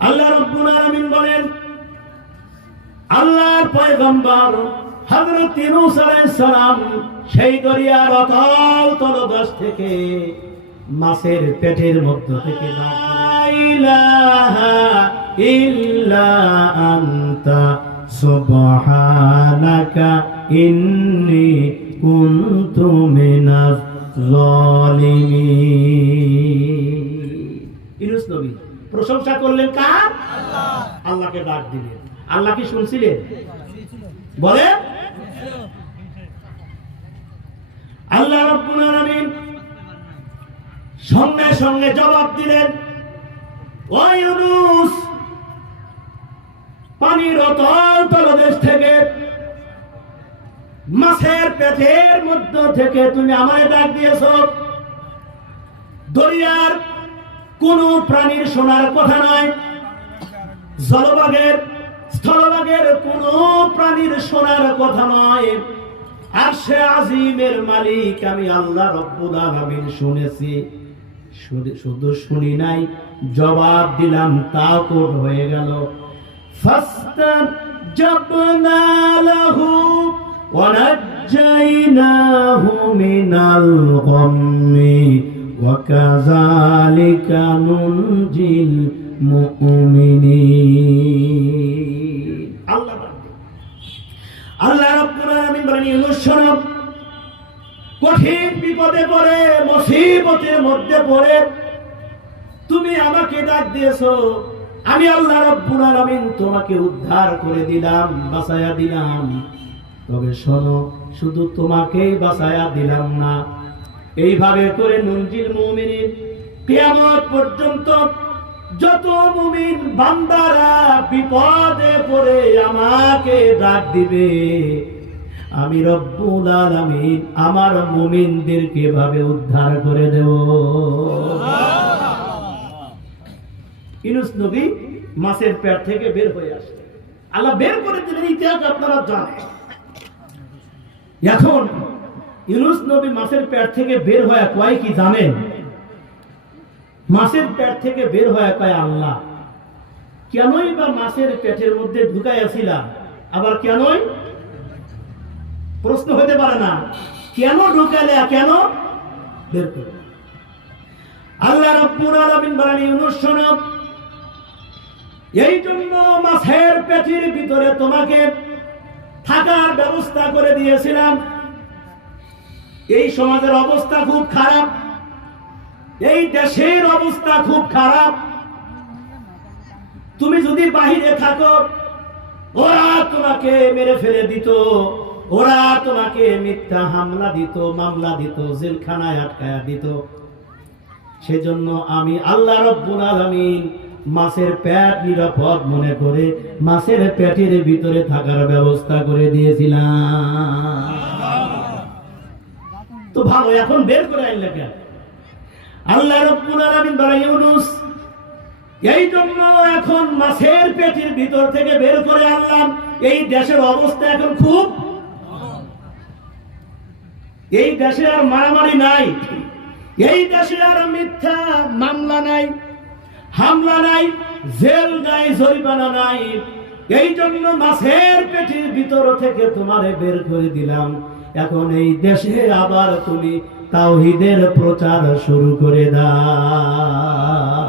আল্লাহ রাব্বুল আলামিন বলেন, আল্লাহর পয়গম্বর হযরত ইউনূস আলাইহিস সালাম সেই দরিয়ার অতল তলদেশ থেকে মাছের পেটের মধ্য থেকে লা ইলাহা ইল্লা আনতা সুবহানাকা ইন্নী কুনতু মিনাজ জালিমিন। ইউনূস নবী প্রশংসা করলেন কার? আল্লাহ। আল্লাহকে ডাক দিলেন। আল্লাহ কি শুনছিলেন? বলে আল্লাহ রাব্বুল আলামিন সঙ্গে সঙ্গে জবাব দিলেন, ও ইউনূস, পানির অতল তলদেশ থেকে মাছের পেটের মধ্য থেকে তুমি আমায় ডাক দিয়েছো। দরিয়ার কোন প্রাণীর শোনার কথা নয়, জলভাগের স্থলভাগের কোন প্রাণীর শোনার কথা নয়, আরশে আজিমের মালিক আমি আল্লাহ রাব্বুল আলামিন শুনেছি। শুধু শুনি নাই, জবাব দিলাম, তাও কোট হয়ে গেল। ফাস্তাজাবনা লাহু ওয়া নাজ্জাইনাহু মিনাল গাম্মি ওয়া কাযালিকা নুনজিল মুমিনিন। আল্লাহ রাব্বুল আলামিন বলেন, ইউনূস শোনো, কঠিন বিপদে পড়ে, মুসিবতের মধ্যে পড়ে তুমি আমাকে ডাক দিয়েছো, আমি আল্লাহ রাব্বুল আলামিন তোমাকে উদ্ধার করে দিলাম, বাঁচায়া দিলাম। তবে শোনো, শুধু তোমাকেই বাঁচায়া দিলাম না, এইভাবে করে নুনজিল মুমিনিন, কিয়ামত পর্যন্ত যত মুমিন বান্দারা বিপদে পড়ে আমাকে ডাক দিবে, আমি রব্বুল আলামিন আমার মুমিনদেরকে ভাবে উদ্ধার করে দেব। ইউনূস নবী মাছের পেট থেকে বের হয়ে আসে, আল্লাহ বের করে দিলেন। ইতিহাস আপনারা জানেন। এখন ইউনূস নবী মাছের পেট থেকে বের হয়ে কয় কি জানেন? মাছের পেট থেকে বের হয়ে কয় আল্লাহ, কেনই বা মাছের পেটের মধ্যে ঢুকাইয়াছিলাম, আবার কেনই প্রশ্ন হতে পারে না, কেন ঢুকালে, কেন বের করে? আল্লাহ রাব্বুল আলামিন বলেন, ইউনূস শোনো, এই জন্য মাছের পেটের ভিতরে তোমাকে থাকার ব্যবস্থা করে দিয়েছিলাম। এই সমাজের অবস্থা খুব খারাপ, এই দেশের অবস্থা খুব খারাপ। তুমি যদি বাহিরে থাকো, ওরা তোমাকে মেরে ফেলে দিত, ওরা তোমাকে মিথ্যা হামলা দিত, মামলা দিত, জেলখানায় আটকায়া দিত। সেজন্য আমি আল্লাহ রাব্বুল আলামিন মাছের পেট নিরাপদ মনে করে মাছের পেটের ভিতরে থাকার ব্যবস্থা করে দিয়েছিলাম। তো ভালো, এখন বের করে আনলে কেন? আল্লাহ রাব্বুল আলামিন বলে, ইউনূস, এই জন্য এখন মাছের পেটের ভিতর থেকে বের করে আনলাম। এই দেশের অবস্থা এখন খুব, এই দেশে আর মারামারি নাই, এই দেশে আর মিথ্যা মামলা নাই, হামলা নাই, জেল নাই, জরিমানা নাই। এই জন্য মাছের পেটের ভিতর থেকে তোমারে বের করে দিলাম। এখন এই দেশে আবার তুমি তাওহীদের প্রচার শুরু করে দাও।